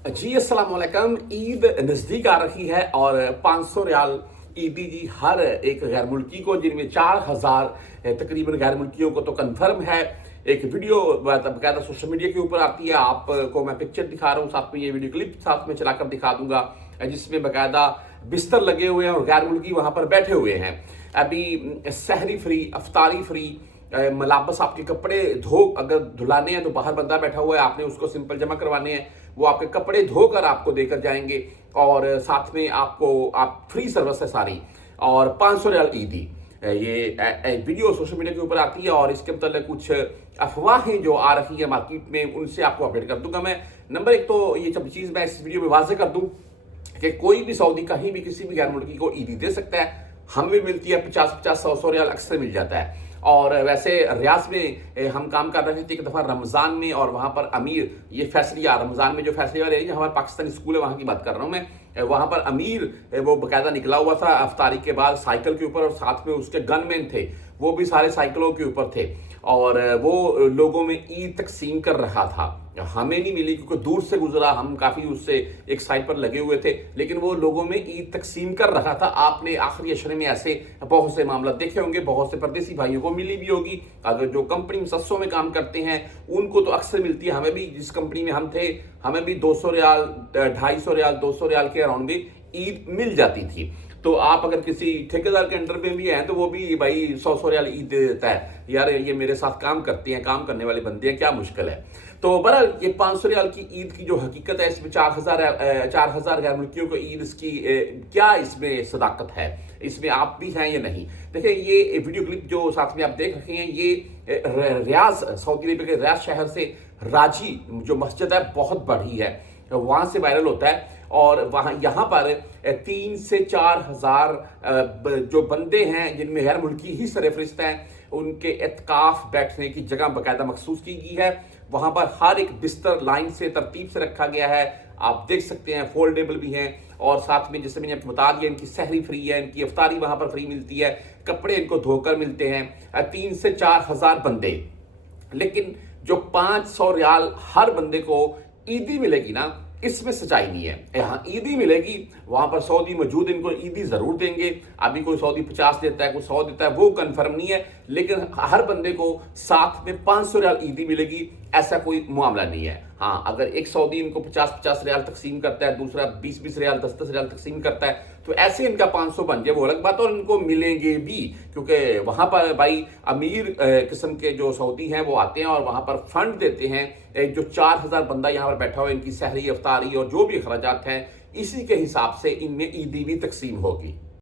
जी अस्सलाम वालेकुम। ईद नज़दीक आ रही है और 500 रियाल ईदी जी हर एक गैर मुल्की को, जिनमें 4000 तकरीबन गैर मुल्कियों को तो कन्फर्म है। एक वीडियो बाकायदा सोशल मीडिया के ऊपर आती है, आपको मैं पिक्चर दिखा रहा हूँ, साथ में ये वीडियो क्लिप साथ में चलाकर दिखा दूंगा, जिसमें बाकायदा बिस्तर लगे हुए हैं और गैर मुल्की वहां पर बैठे हुए हैं। अभी सहरी फ्री, अफ्तारी फ्री, मलाबस आपके कपड़े अगर धुलाने हैं तो बाहर बंदा बैठा हुआ है, आपने उसको सिंपल जमा करवाने हैं, वो आपके कपड़े धोकर आपको देकर जाएंगे और साथ में आप फ्री सर्विस है सारी, और 500 रियाल ईदी। ये वीडियो सोशल मीडिया के ऊपर आती है और इसके मतलब कुछ अफवाहें जो आ रही है मार्केट में, उनसे आपको अपडेट कर दूंगा मैं। नंबर एक तो ये सब चीज मैं इस वीडियो में वाजे कर दूं कि कोई भी सऊदी कहीं भी किसी भी गैर मुल्की को ईदी दे सकता है। हमें भी मिलती है 50-50, 100-100 रियाल अक्सर मिल जाता है। और वैसे रियाज में हम काम कर रहे थे एक दफ़ा रमज़ान में, और वहाँ पर अमीर, ये फैसलिया रमज़ान में जो फैसलिया रही है, हमारे पाकिस्तानी स्कूल है वहाँ की बात कर रहा हूँ मैं, वहाँ पर अमीर वो बाकायदा निकला हुआ था अफ्तारी के बाद साइकिल के ऊपर, और साथ में उसके गनमैन थे, वो भी सारे साइकिलों के ऊपर थे, और वो लोगों में ईद तकसीम कर रहा था। हमें नहीं मिली क्योंकि दूर से गुजरा, हम काफी उससे एक साइड पर लगे हुए थे, लेकिन वो लोगों में ईद तकसीम कर रहा था। आपने आखिरी अशरे में ऐसे बहुत से मामला देखे होंगे, बहुत से परदेसी भाइयों को मिली भी होगी। अगर जो कंपनी मुसस्सों में काम करते हैं उनको तो अक्सर मिलती है, हमें भी जिस कंपनी में हम थे हमें भी 200 रियाल, 250 रियाल, 200 रियाल के अराउंड में ईद मिल जाती थी। तो आप अगर किसी ठेकेदार के अंडर में भी हैं तो वो भी भाई 100 रियाल ईद दे देता है, यार ये मेरे साथ काम करते हैं, काम करने वाले बंदे हैं, क्या मुश्किल है। तो बहरहाल ये 500 रियाल की ईद की जो हकीकत है, इसमें 4000 गैर मुल्कियों को ईद, इसकी क्या इसमें सदाकत है, इसमें आप भी हैं या नहीं। देखिए ये वीडियो क्लिप जो साथ में आप देख रहे हैं, ये रियाज, सऊदी अरेबिया के रियाज शहर से राजी जो मस्जिद है बहुत बड़ी है, वहां से वायरल होता है। और वहां यहाँ पर 3 से 4 हजार जो बंदे हैं जिनमें गैर मुल्की ही सरफरिस्त हैं, उनके एतकाफ बैठने की जगह बाकायदा मखसूस की गई है। वहां पर हर एक बिस्तर लाइन से तरतीब से रखा गया है, आप देख सकते हैं, फोल्डेबल भी हैं, और साथ में जैसे मैंने आपको बता दिया इनकी सहरी फ्री है, इनकी अफ्तारी वहां पर फ्री मिलती है, कपड़े इनको धोकर मिलते हैं। 3 से 4 हजार बंदे, लेकिन जो 500 रियाल हर बंदे को ईदी मिलेगी ना, इसमें सच्चाई नहीं है। यहाँ ईदी मिलेगी, वहां पर सऊदी मौजूद इनको ईदी जरूर देंगे। अभी कोई सऊदी 50 देता है, कोई 100 देता है, वो कंफर्म नहीं है, लेकिन हर बंदे को साथ में 500 रियाल ईदी मिलेगी, ऐसा कोई मामला नहीं है। हाँ, अगर एक सऊदी इनको 50-50 रियाल तकसीम करता है, दूसरा 20-20 रियाल, 10-10 रियाल तकसीम करता है, तो ऐसे इनका 500 बन जाए वो अलग बात, और इनको मिलेंगे भी, क्योंकि वहां पर भाई अमीर किस्म के जो सऊदी हैं वो आते हैं और वहां पर फंड देते हैं। जो 4000 बंदा यहाँ पर बैठा हुआ है, इनकी सहरी, अफ्तारी और जो भी अखराजात हैं, इसी के हिसाब से इनमें ईदी भी तकसीम होगी।